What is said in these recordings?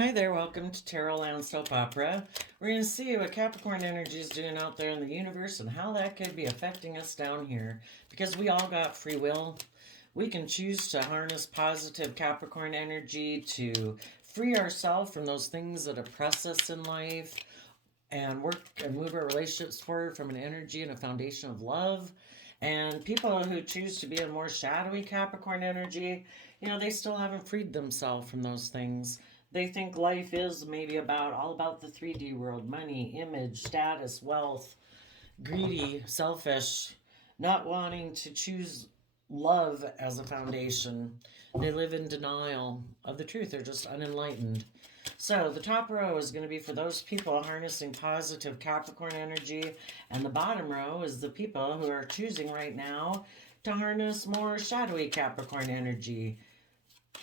Hi there, welcome to Tarot Land Soap Opera. We're going to see what Capricorn energy is doing out there in the universe and how that could be affecting us down here. Because we all got free will. We can choose to harness positive Capricorn energy to free ourselves from those things that oppress us in life and work and move our relationships forward from an energy and a foundation of love. And people who choose to be in more shadowy Capricorn energy, they still haven't freed themselves from those things. They think life is maybe all about the 3D world, money, image, status, wealth, greedy, selfish, not wanting to choose love as a foundation. They live in denial of the truth. They're just unenlightened. So the top row is going to be for those people harnessing positive Capricorn energy, and the bottom row is the people who are choosing right now to harness more shadowy Capricorn energy.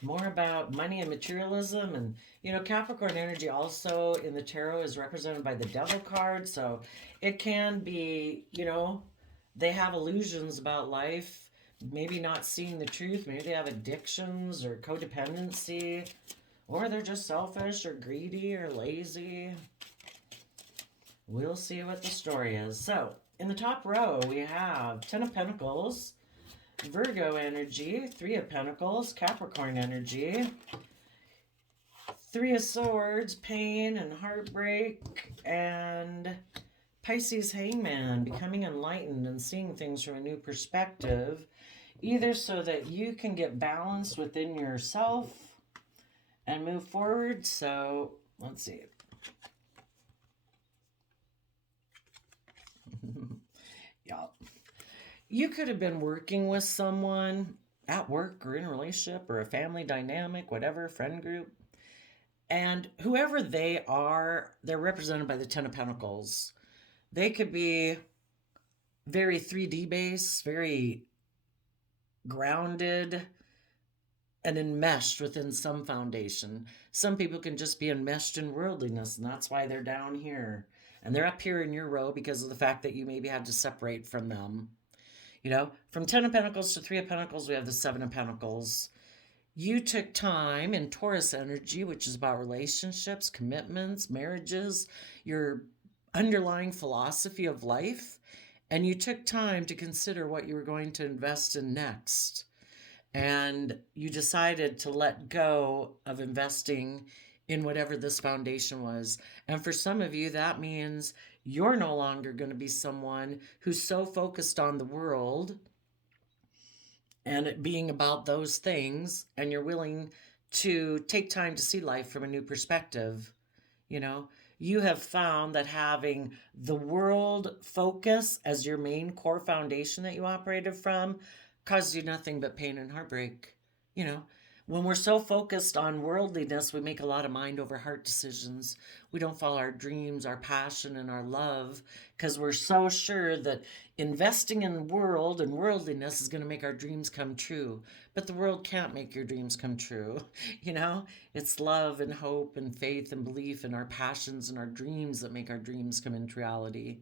More about money and materialism. And Capricorn energy also in the tarot is represented by the devil card, so it can be, they have illusions about life, maybe not seeing the truth, maybe they have addictions or codependency, or they're just selfish or greedy or lazy. We'll see what the story is. So in the top row we have Ten of Pentacles, Virgo energy, Three of Pentacles, Capricorn energy, Three of Swords, pain and heartbreak, and Pisces Hangman, becoming enlightened and seeing things from a new perspective, either so that you can get balanced within yourself and move forward. So let's see. Yeah. You could have been working with someone at work or in a relationship or a family dynamic, whatever, friend group. And whoever they are, they're represented by the Ten of Pentacles. They could be very 3D based, very grounded, and enmeshed within some foundation. Some people can just be enmeshed in worldliness, and that's why they're down here. And they're up here in your row because of the fact that you maybe had to separate from them. From Ten of Pentacles to Three of Pentacles, we have the Seven of Pentacles. You took time in Taurus energy, which is about relationships, commitments, marriages, your underlying philosophy of life, and you took time to consider what you were going to invest in next. And you decided to let go of investing in whatever this foundation was. And for some of you, that means you're no longer going to be someone who's so focused on the world and it being about those things, and you're willing to take time to see life from a new perspective. You have found that having the world focus as your main core foundation that you operated from caused you nothing but pain and heartbreak. When we're so focused on worldliness, we make a lot of mind over heart decisions. We don't follow our dreams, our passion, and our love because we're so sure that investing in the world and worldliness is going to make our dreams come true. But the world can't make your dreams come true. It's love and hope and faith and belief and our passions and our dreams that make our dreams come into reality.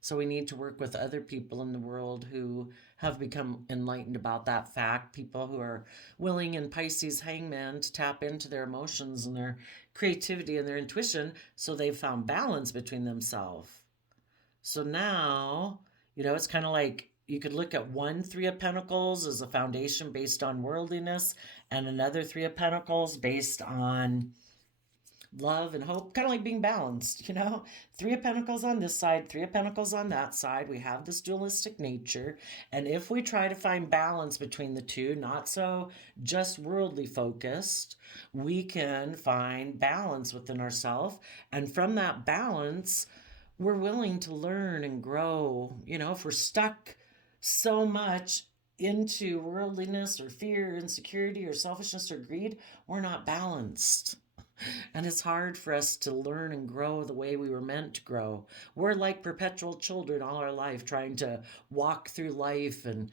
So we need to work with other people in the world who have become enlightened about that fact, people who are willing in Pisces Hangman to tap into their emotions and their creativity and their intuition, so they've found balance between themselves. So now, it's kind of like you could look at one Three of Pentacles as a foundation based on worldliness and another Three of Pentacles based on love and hope, kind of like being balanced. Three of Pentacles on this side, Three of Pentacles on that side. We have this dualistic nature, and if we try to find balance between the two, not so just worldly focused, we can find balance within ourselves, and from that balance we're willing to learn and grow. If we're stuck so much into worldliness or fear, insecurity, or selfishness or greed, we're not balanced. And it's hard for us to learn and grow the way we were meant to grow. We're like perpetual children all our life, trying to walk through life and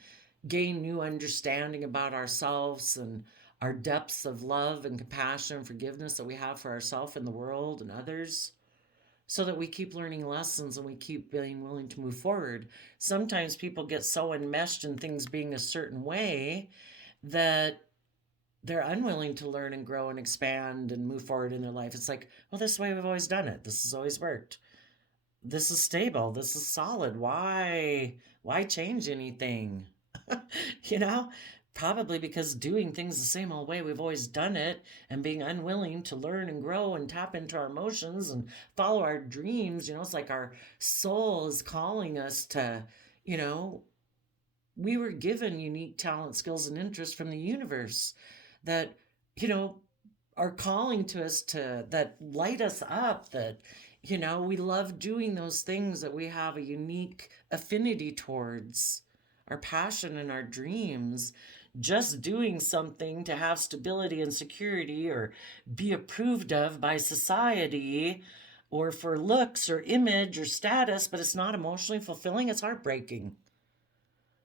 gain new understanding about ourselves and our depths of love and compassion and forgiveness that we have for ourselves and the world and others, so that we keep learning lessons and we keep being willing to move forward. Sometimes people get so enmeshed in things being a certain way that they're unwilling to learn and grow and expand and move forward in their life. It's like, well, this is the way we've always done it. This has always worked. This is stable. This is solid. Why change anything? you know? Probably because doing things the same old way we've always done it and being unwilling to learn and grow and tap into our emotions and follow our dreams, it's like our soul is calling us to, you know, we were given unique talent, skills, and interests from the universe that, you know, are calling to us to that light us up, that, we love doing those things that we have a unique affinity towards, our passion and our dreams. Just doing something to have stability and security or be approved of by society or for looks or image or status, but it's not emotionally fulfilling, it's heartbreaking.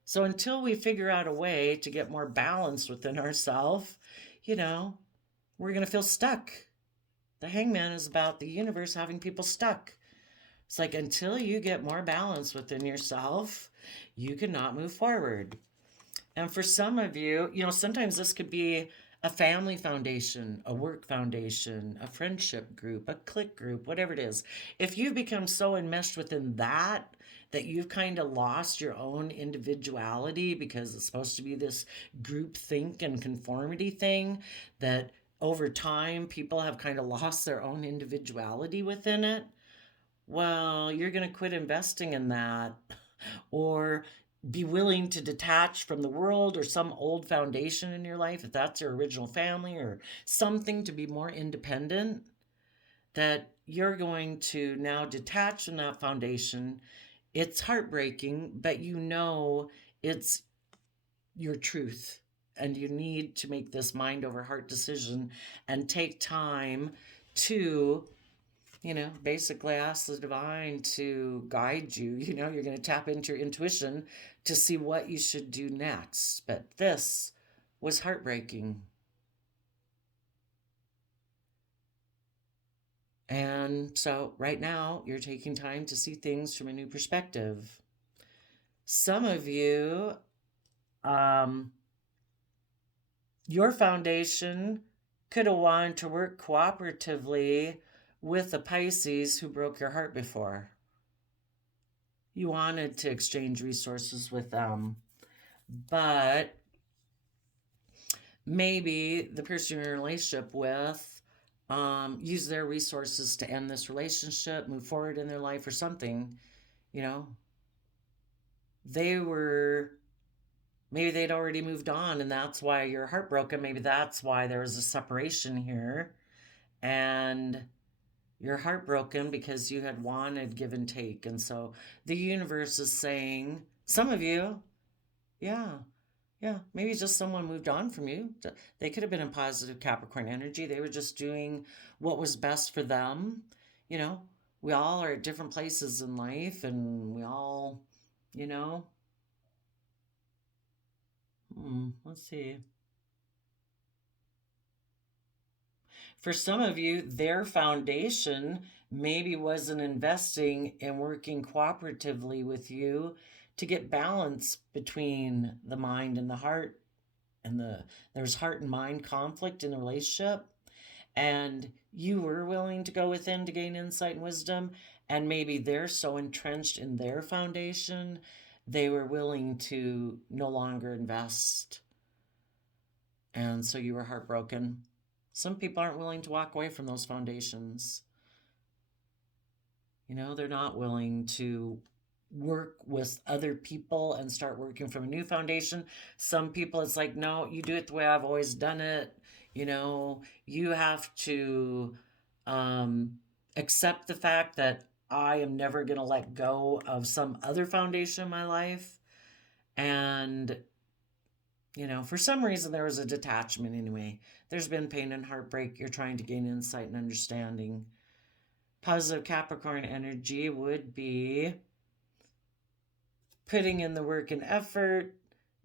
So until we figure out a way to get more balance within ourselves, we're going to feel stuck. The hangman is about the universe having people stuck. It's like until you get more balance within yourself, you cannot move forward. And for some of you, sometimes this could be a family foundation, a work foundation, a friendship group, a clique group, whatever it is. If you've become so enmeshed within that you've kind of lost your own individuality because it's supposed to be this group think and conformity thing, that over time people have kind of lost their own individuality within it, well, you're going to quit investing in that or be willing to detach from the world or some old foundation in your life, if that's your original family or something, to be more independent, that you're going to now detach from that foundation. It's heartbreaking, but it's your truth. And you need to make this mind over heart decision and take time to, basically ask the divine to guide you. You're going to tap into your intuition to see what you should do next. But this was heartbreaking. And so right now, you're taking time to see things from a new perspective. Some of you, your foundation could have wanted to work cooperatively with the Pisces who broke your heart before. You wanted to exchange resources with them, but maybe the person you're in a relationship with use their resources to end this relationship, move forward in their life or something. Maybe they'd already moved on and that's why you're heartbroken. Maybe that's why there was a separation here and you're heartbroken because you had wanted give and take. And so the universe is saying, some of you, yeah, maybe just someone moved on from you. They could have been in positive Capricorn energy. They were just doing what was best for them. We all are at different places in life and we all, let's see. For some of you, their foundation maybe wasn't investing in working cooperatively with you to get balance between the mind and the heart, and there's heart and mind conflict in the relationship, and you were willing to go within to gain insight and wisdom, and maybe they're so entrenched in their foundation they were willing to no longer invest, and so you were heartbroken. Some people aren't willing to walk away from those foundations. They're not willing to work with other people and start working from a new foundation. Some people, it's like, no, you do it the way I've always done it. You have to accept the fact that I am never going to let go of some other foundation in my life. And for some reason there was a detachment anyway. There's been pain and heartbreak. You're trying to gain insight and understanding. Positive Capricorn energy would be putting in the work and effort,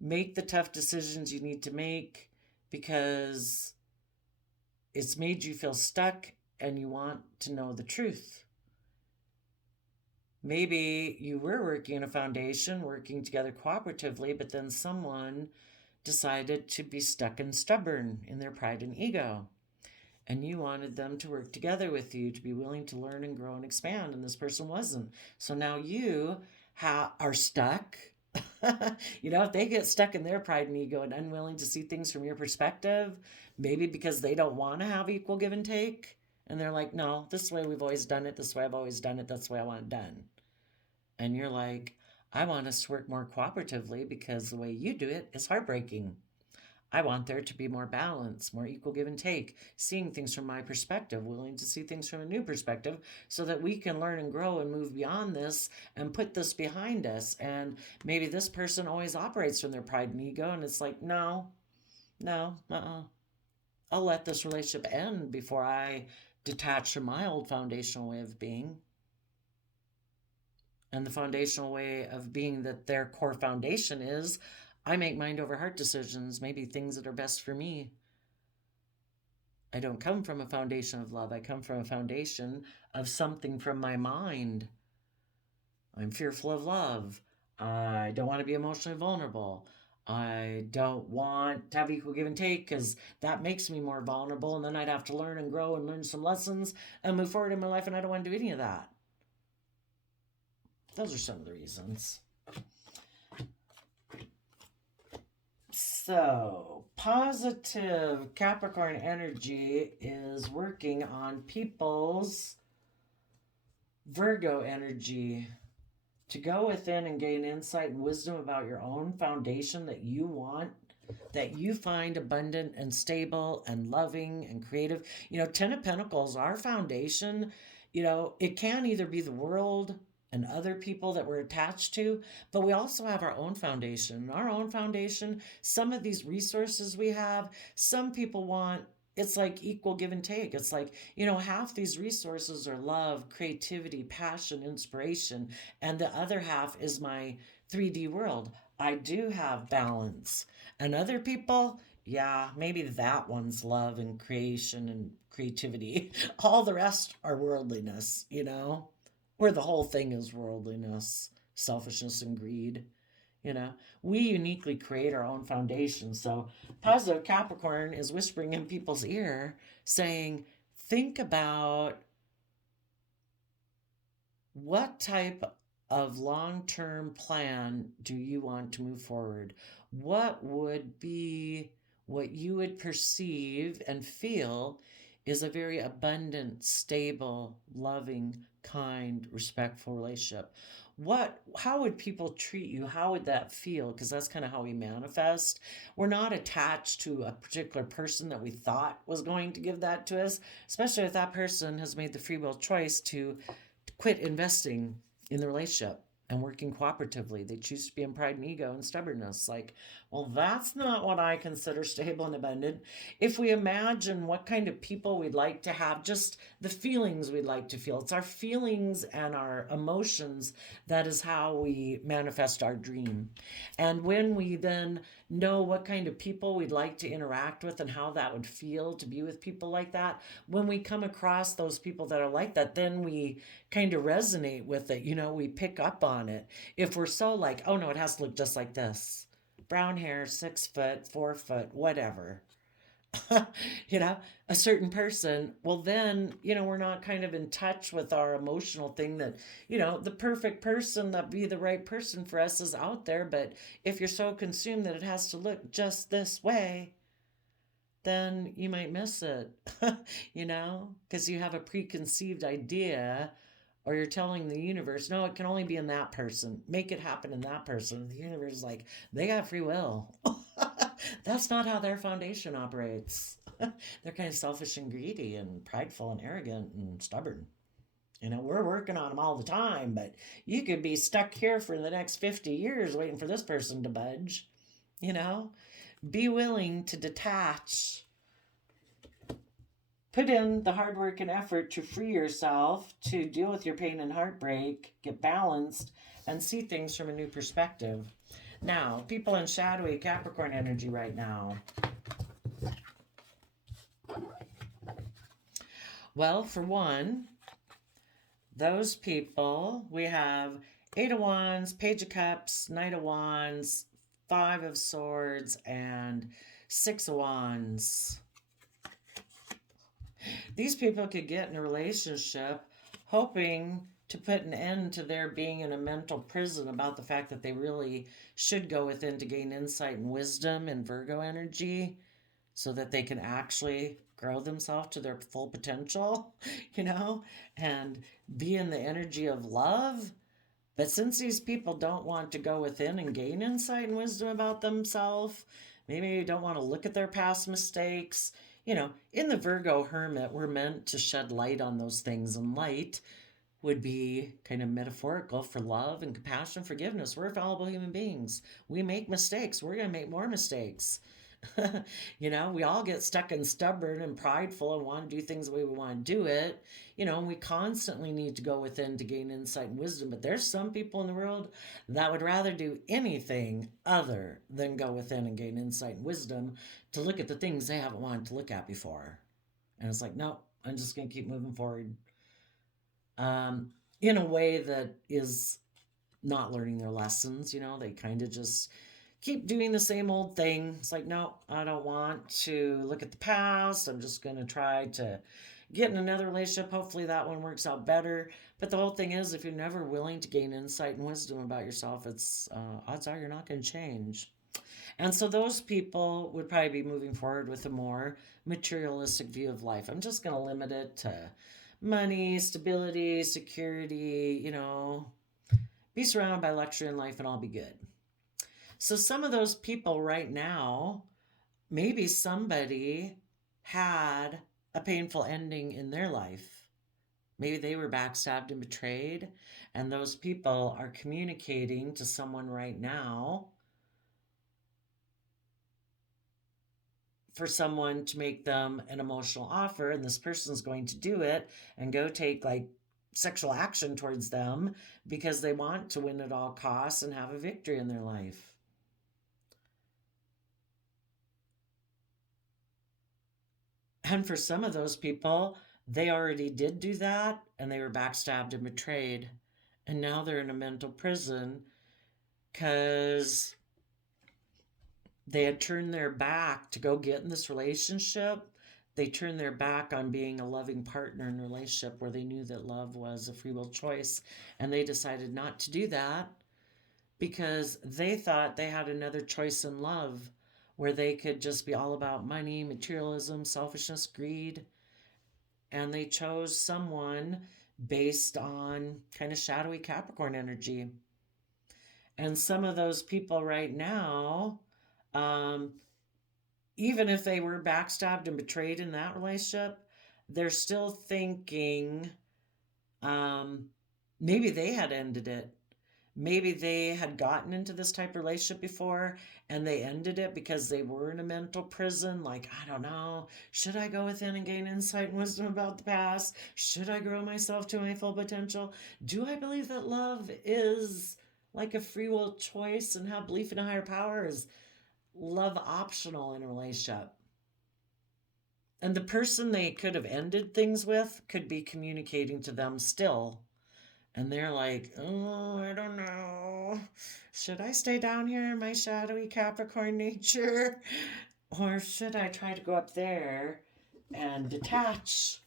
make the tough decisions you need to make because it's made you feel stuck and you want to know the truth. Maybe you were working in a foundation, working together cooperatively, but then someone decided to be stuck and stubborn in their pride and ego. And you wanted them to work together with you, to be willing to learn and grow and expand, and this person wasn't. So now you are stuck. If they get stuck in their pride and ego and unwilling to see things from your perspective, maybe because they don't want to have equal give and take, and they're like, no, this is the way we've always done it, this is the way I've always done it, that's the way I want it done. And you're like, I want us to work more cooperatively because the way you do it is heartbreaking. I want there to be more balance, more equal give and take, seeing things from my perspective, willing to see things from a new perspective so that we can learn and grow and move beyond this and put this behind us. And maybe this person always operates from their pride and ego, and it's like, no, I'll let this relationship end before I detach from my old foundational way of being. And the foundational way of being that their core foundation is, I make mind over heart decisions, maybe things that are best for me. I don't come from a foundation of love. I come from a foundation of something from my mind. I'm fearful of love. I don't want to be emotionally vulnerable. I don't want to have equal give and take because that makes me more vulnerable. And then I'd have to learn and grow and learn some lessons and move forward in my life. And I don't want to do any of that. Those are some of the reasons. So, positive Capricorn energy is working on people's Virgo energy to go within and gain insight and wisdom about your own foundation that you want, that you find abundant and stable and loving and creative. 10 of Pentacles, our foundation, it can either be the world and other people that we're attached to, but we also have our own foundation. Our own foundation, some of these resources we have, some people want, it's like equal give and take. It's like, half these resources are love, creativity, passion, inspiration, and the other half is my 3D world. I do have balance. And other people, yeah, maybe that one's love and creation and creativity. All the rest are worldliness, where the whole thing is worldliness, selfishness, and greed. We uniquely create our own foundation. So, positive Capricorn is whispering in people's ear saying, think about what type of long-term plan do you want to move forward? What would be what you would perceive and feel is a very abundant, stable, loving, kind, respectful relationship? How would people treat you? How would that feel? Because that's kind of how we manifest. We're not attached to a particular person that we thought was going to give that to us, especially if that person has made the free will choice to quit investing in the relationship and working cooperatively. They choose to be in pride and ego and stubbornness. Like, well, that's not what I consider stable and abundant. If we imagine what kind of people we'd like to have, just the feelings we'd like to feel, it's our feelings and our emotions that is how we manifest our dream. And when we then know what kind of people we'd like to interact with and how that would feel to be with people like that, when we come across those people that are like that, then we kind of resonate with it. We pick up on it. If we're so like, oh no, it has to look just like this, brown hair, 6 foot, 4 foot, whatever, a certain person, well then, we're not kind of in touch with our emotional thing that, the perfect person that be the right person for us is out there. But if you're so consumed that it has to look just this way, then you might miss it, because you have a preconceived idea, or you're telling the universe, no, it can only be in that person. Make it happen in that person. The universe is like, they got free will. That's not how their foundation operates. They're kind of selfish and greedy and prideful and arrogant and stubborn. We're working on them all the time, but you could be stuck here for the next 50 years waiting for this person to budge. Be willing to detach. Put in the hard work and effort to free yourself, to deal with your pain and heartbreak, get balanced, and see things from a new perspective. Now, people in shadowy Capricorn energy right now. Well, for one, those people, we have 8 of Wands, Page of Cups, Knight of Wands, Five of Swords and Six of Wands. These people could get in a relationship hoping to put an end to their being in a mental prison about the fact that they really should go within to gain insight and wisdom and Virgo energy so that they can actually grow themselves to their full potential, and be in the energy of love. But since these people don't want to go within and gain insight and wisdom about themselves, maybe they don't want to look at their past mistakes. In the Virgo Hermit, we're meant to shed light on those things, and light would be kind of metaphorical for love and compassion, forgiveness. We're fallible human beings. We make mistakes. We're going to make more mistakes. We all get stuck and stubborn and prideful and want to do things the way we want to do it. We constantly need to go within to gain insight and wisdom. But there's some people in the world that would rather do anything other than go within and gain insight and wisdom to look at the things they haven't wanted to look at before. And it's like, no, I'm just going to keep moving forward in a way that is not learning their lessons. They kind of just keep doing the same old thing. It's like, no, I don't want to look at the past. I'm just going to try to get in another relationship. Hopefully that one works out better. But the whole thing is, if you're never willing to gain insight and wisdom about yourself, it's odds are you're not going to change. And so those people would probably be moving forward with a more materialistic view of life. I'm just going to limit it to money, stability, security, be surrounded by luxury in life and I'll be good. So some of those people right now, maybe somebody had a painful ending in their life. Maybe they were backstabbed and betrayed, and those people are communicating to someone right now for someone to make them an emotional offer, and this person's going to do it and go take sexual action towards them because they want to win at all costs and have a victory in their life. And for some of those people, they already did do that and they were backstabbed and betrayed. And now they're in a mental prison because they had turned their back to go get in this relationship. They turned their back on being a loving partner in a relationship where they knew that love was a free will choice. And they decided not to do that because they thought they had another choice in love where they could just be all about money, materialism, selfishness, greed. And they chose someone based on kind of shadowy Capricorn energy. And some of those people right now, even if they were backstabbed and betrayed in that relationship, they're still thinking maybe they had ended it. Maybe they had gotten into this type of relationship before and they ended it because they were in a mental prison. Like, I don't know, should I go within and gain insight and wisdom about the past? Should I grow myself to my full potential? Do I believe that love is like a free will choice and have belief in a higher power? Is love optional in a relationship? And the person they could have ended things with could be communicating to them still. And they're like, oh, I don't know. Should I stay down here in my shadowy Capricorn nature? Or should I try to go up there and detach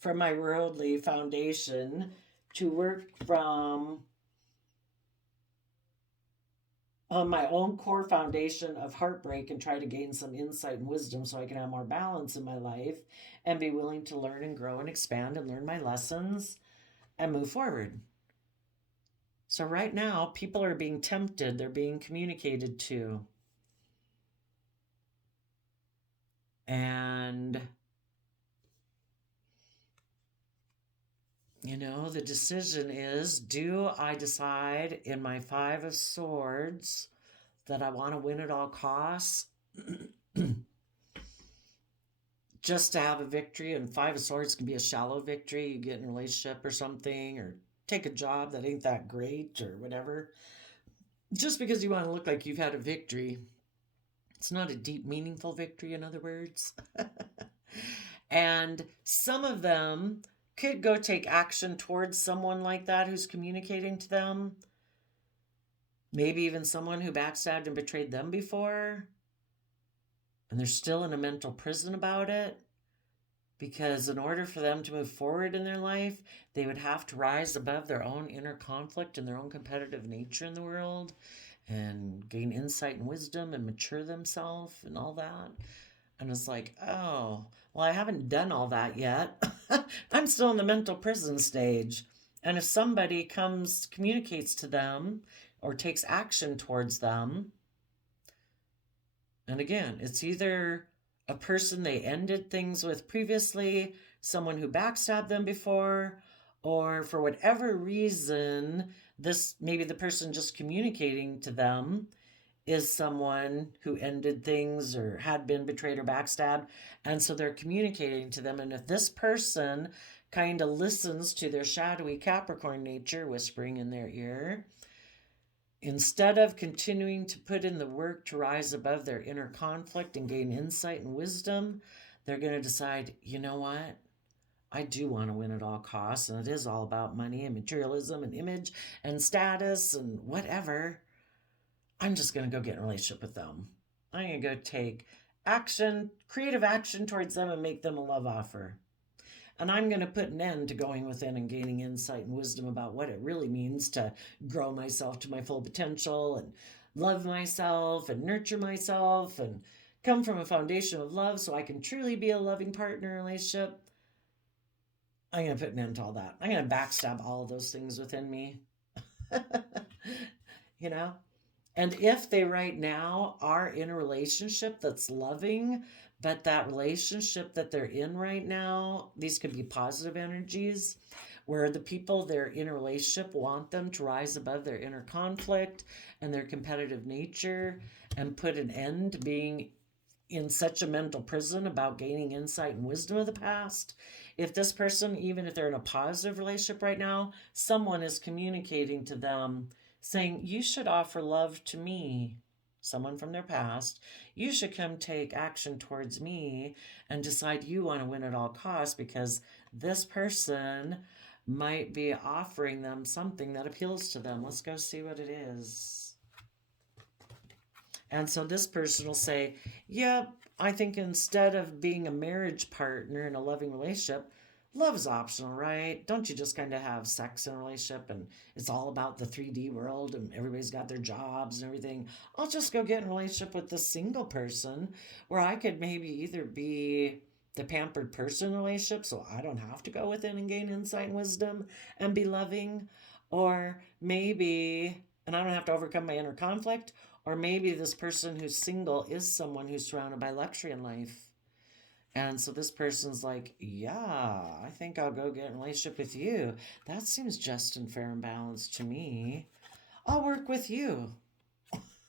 from my worldly foundation to work from on my own core foundation of heartbreak and try to gain some insight and wisdom so I can have more balance in my life and be willing to learn and grow and expand and learn my lessons and move forward. So right now, people are being tempted, they're being communicated to. And, the decision is, do I decide in my Five of Swords that I want to win at all costs? Just to have a victory, and Five of Swords can be a shallow victory. You get in a relationship or something, or take a job that ain't that great or whatever. Just because you want to look like you've had a victory. It's not a deep, meaningful victory, in other words. And some of them could go take action towards someone like that who's communicating to them. Maybe even someone who backstabbed and betrayed them before, and they're still in a mental prison about it. Because in order for them to move forward in their life, they would have to rise above their own inner conflict and their own competitive nature in the world and gain insight and wisdom and mature themselves and all that. And it's like, oh, well, I haven't done all that yet. I'm still in the mental prison stage. And if somebody comes, communicates to them or takes action towards them, and again, it's either a person they ended things with previously, someone who backstabbed them before, or for whatever reason, this maybe the person just communicating to them is someone who ended things or had been betrayed or backstabbed. And so they're communicating to them. And if this person kind of listens to their shadowy Capricorn nature whispering in their ear, instead of continuing to put in the work to rise above their inner conflict and gain insight and wisdom, they're going to decide, you know what? I do want to win at all costs, and it is all about money and materialism and image and status and whatever. I'm just going to go get in a relationship with them. I'm going to go take action, creative action towards them and make them a love offer. And I'm going to put an end to going within and gaining insight and wisdom about what it really means to grow myself to my full potential and love myself and nurture myself and come from a foundation of love so I can truly be a loving partner relationship. I'm going to put an end to all that. I'm going to backstab all of those things within me. you know? And if they right now are in a relationship that's loving, but that relationship that they're in right now, these could be positive energies where the people they're in a relationship want them to rise above their inner conflict and their competitive nature and put an end to being in such a mental prison about gaining insight and wisdom of the past. If this person, even if they're in a positive relationship right now, someone is communicating to them saying, you should offer love to me, someone from their past. You should come take action towards me and decide you want to win at all costs because this person might be offering them something that appeals to them. Let's go see what it is. And so this person will say, yep, I think instead of being a marriage partner in a loving relationship, love's optional, right? Don't you just kind of have sex in a relationship and it's all about the 3D world and everybody's got their jobs and everything? I'll just go get in a relationship with this single person where I could maybe either be the pampered person in a relationship so I don't have to go within and gain insight and wisdom and be loving, or maybe, and I don't have to overcome my inner conflict, or maybe this person who's single is someone who's surrounded by luxury in life. And so this person's like, yeah, I think I'll go get in a relationship with you. That seems just and fair and balanced to me. I'll work with you.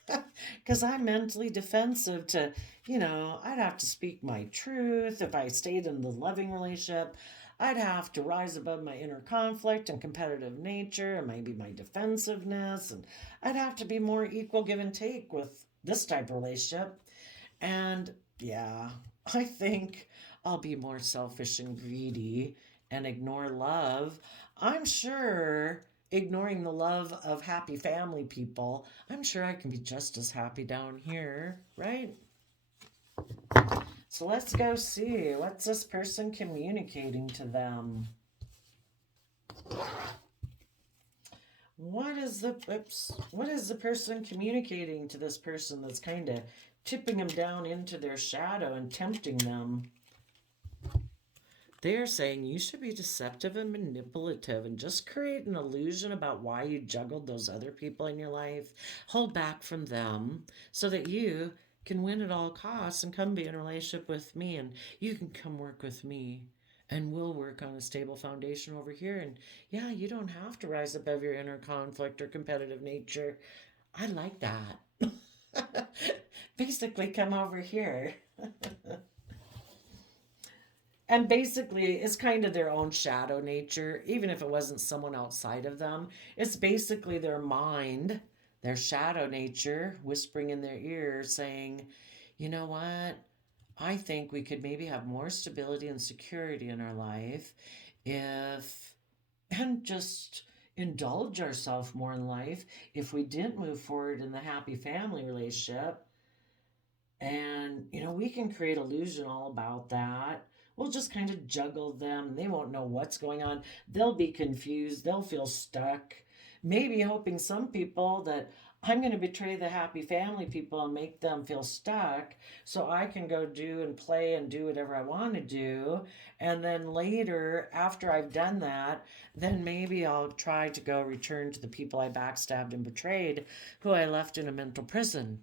Because I'm mentally defensive to, I'd have to speak my truth if I stayed in the loving relationship. I'd have to rise above my inner conflict and competitive nature and maybe my defensiveness. And I'd have to be more equal give and take with this type of relationship. And yeah, I think I'll be more selfish and greedy and ignore love. I'm sure ignoring the love of happy family people, I'm sure I can be just as happy down here, right? So let's go see. What's this person communicating to them? What is the person communicating to this person that's kind of tipping them down into their shadow and tempting them? They're saying you should be deceptive and manipulative and just create an illusion about why you juggled those other people in your life. Hold back from them so that you can win at all costs and come be in a relationship with me and you can come work with me and we'll work on a stable foundation over here. And yeah, you don't have to rise above your inner conflict or competitive nature. I like that. Basically, come over here. And basically, it's kind of their own shadow nature, even if it wasn't someone outside of them. It's basically their mind, their shadow nature, whispering in their ear, saying, you know what? I think we could maybe have more stability and security in our life if, and just indulge ourselves more in life if we didn't move forward in the happy family relationship. And, we can create illusion all about that. We'll just kind of juggle them. They won't know what's going on. They'll be confused. They'll feel stuck. Maybe hoping some people that I'm going to betray the happy family people and make them feel stuck so I can go do and play and do whatever I want to do. And then later, after I've done that, then maybe I'll try to go return to the people I backstabbed and betrayed who I left in a mental prison.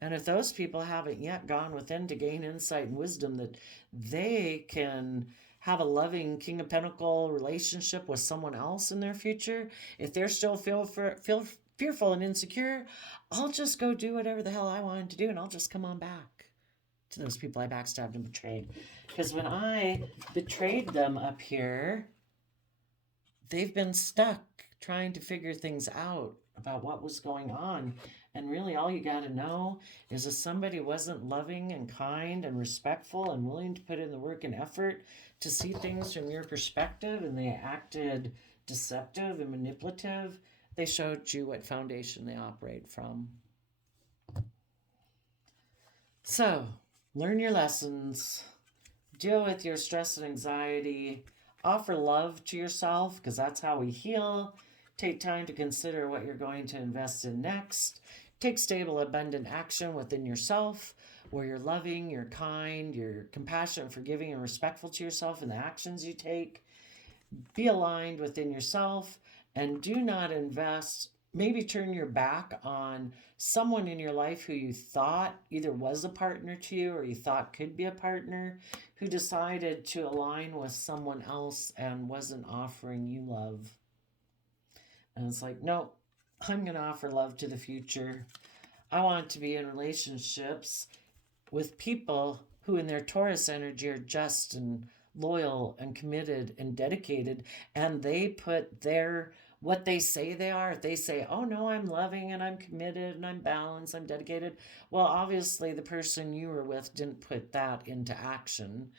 And if those people haven't yet gone within to gain insight and wisdom that they can have a loving King of Pentacle relationship with someone else in their future, if they're still feel fearful and insecure, I'll just go do whatever the hell I wanted to do and I'll just come on back to those people I backstabbed and betrayed. Because when I betrayed them up here, they've been stuck trying to figure things out about what was going on. And really, all you got to know is if somebody wasn't loving and kind and respectful and willing to put in the work and effort to see things from your perspective, and they acted deceptive and manipulative, they showed you what foundation they operate from. So, learn your lessons, deal with your stress and anxiety, offer love to yourself, because that's how we heal. Take time to consider what you're going to invest in next. Take stable, abundant action within yourself, where you're loving, you're kind, you're compassionate, forgiving, and respectful to yourself in the actions you take. Be aligned within yourself, and do not invest, maybe turn your back on someone in your life who you thought either was a partner to you or you thought could be a partner, who decided to align with someone else and wasn't offering you love. And it's like, no, I'm going to offer love to the future. I want to be in relationships with people who in their Taurus energy are just and loyal and committed and dedicated, and they put what they say they are. If they say, oh no, I'm loving and I'm committed and I'm balanced, I'm dedicated, well, obviously the person you were with didn't put that into action.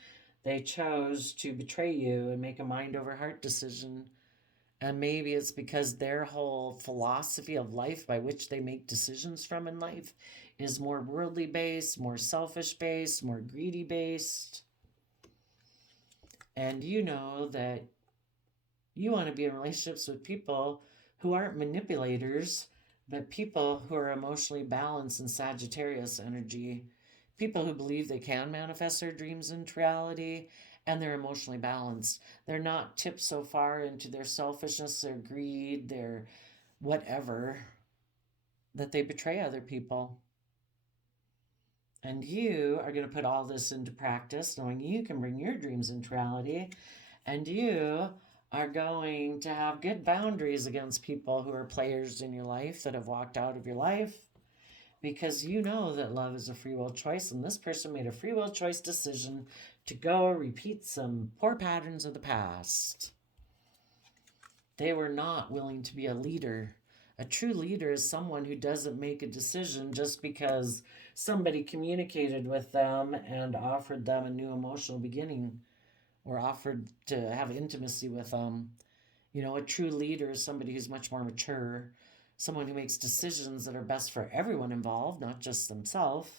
They chose to betray you and make a mind over heart decision. And maybe it's because their whole philosophy of life by which they make decisions from in life is more worldly based, more selfish based, more greedy based. And you know that you want to be in relationships with people who aren't manipulators, but people who are emotionally balanced in Sagittarius energy. People who believe they can manifest their dreams into reality, and they're emotionally balanced. They're not tipped so far into their selfishness, their greed, their whatever, that they betray other people. And you are going to put all this into practice, knowing you can bring your dreams into reality, and you are going to have good boundaries against people who are players in your life that have walked out of your life, because you know that love is a free will choice, and this person made a free will choice decision to go repeat some poor patterns of the past. They were not willing to be a leader. A true leader is someone who doesn't make a decision just because somebody communicated with them and offered them a new emotional beginning or offered to have intimacy with them. A true leader is somebody who's much more mature, someone who makes decisions that are best for everyone involved, not just themselves,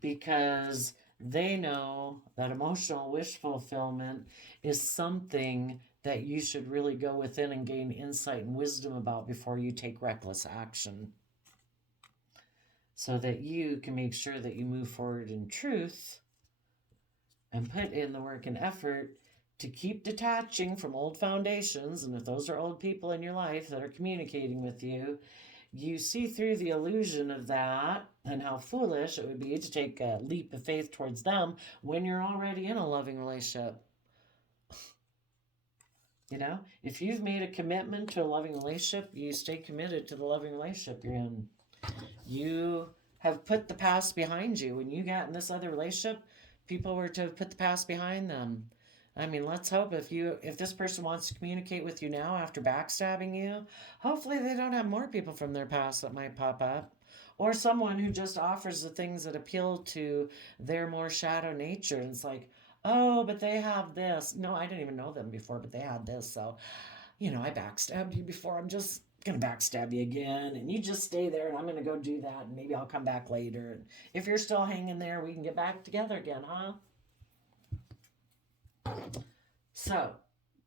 because they know that emotional wish fulfillment is something that you should really go within and gain insight and wisdom about before you take reckless action, so that you can make sure that you move forward in truth and put in the work and effort to keep detaching from old foundations. And if those are old people in your life that are communicating with you, you see through the illusion of that and how foolish it would be to take a leap of faith towards them when you're already in a loving relationship. If you've made a commitment to a loving relationship, you stay committed to the loving relationship you're in. You have put the past behind you. When you got in this other relationship, people were to put the past behind them. I mean, let's hope if this person wants to communicate with you now after backstabbing you, hopefully they don't have more people from their past that might pop up. Or someone who just offers the things that appeal to their more shadow nature. And it's like, oh, but they have this. No, I didn't even know them before, but they had this. So I backstabbed you before. I'm just going to backstab you again. And you just stay there and I'm going to go do that. And maybe I'll come back later. And if you're still hanging there, we can get back together again, huh? So,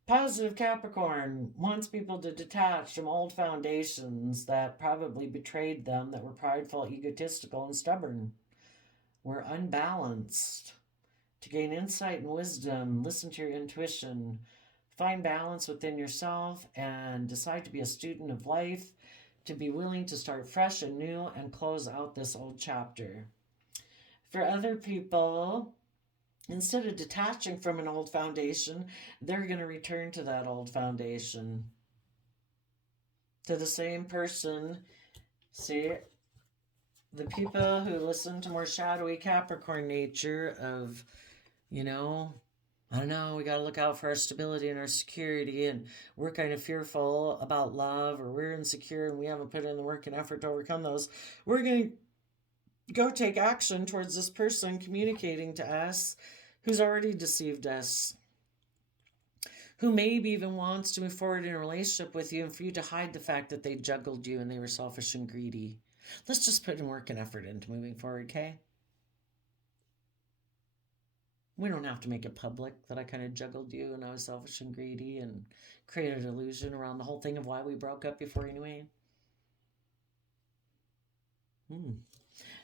positive Capricorn wants people to detach from old foundations that probably betrayed them, that were prideful, egotistical, and stubborn. We're unbalanced. To gain insight and wisdom, listen to your intuition, find balance within yourself, and decide to be a student of life, to be willing to start fresh and new and close out this old chapter. For other people, instead of detaching from an old foundation, they're going to return to that old foundation, to the same person. See, the people who listen to more shadowy Capricorn nature of, I don't know, we got to look out for our stability and our security, and we're kind of fearful about love, or we're insecure and we haven't put in the work and effort to overcome those. We're going to go take action towards this person communicating to us who's already deceived us, who maybe even wants to move forward in a relationship with you, and for you to hide the fact that they juggled you and they were selfish and greedy. Let's just put in work and effort into moving forward, okay? We don't have to make it public that I kind of juggled you and I was selfish and greedy and created an illusion around the whole thing of why we broke up before anyway.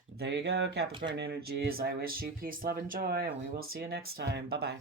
There you go, Capricorn energies. I wish you peace, love, and joy, and we will see you next time. Bye-bye.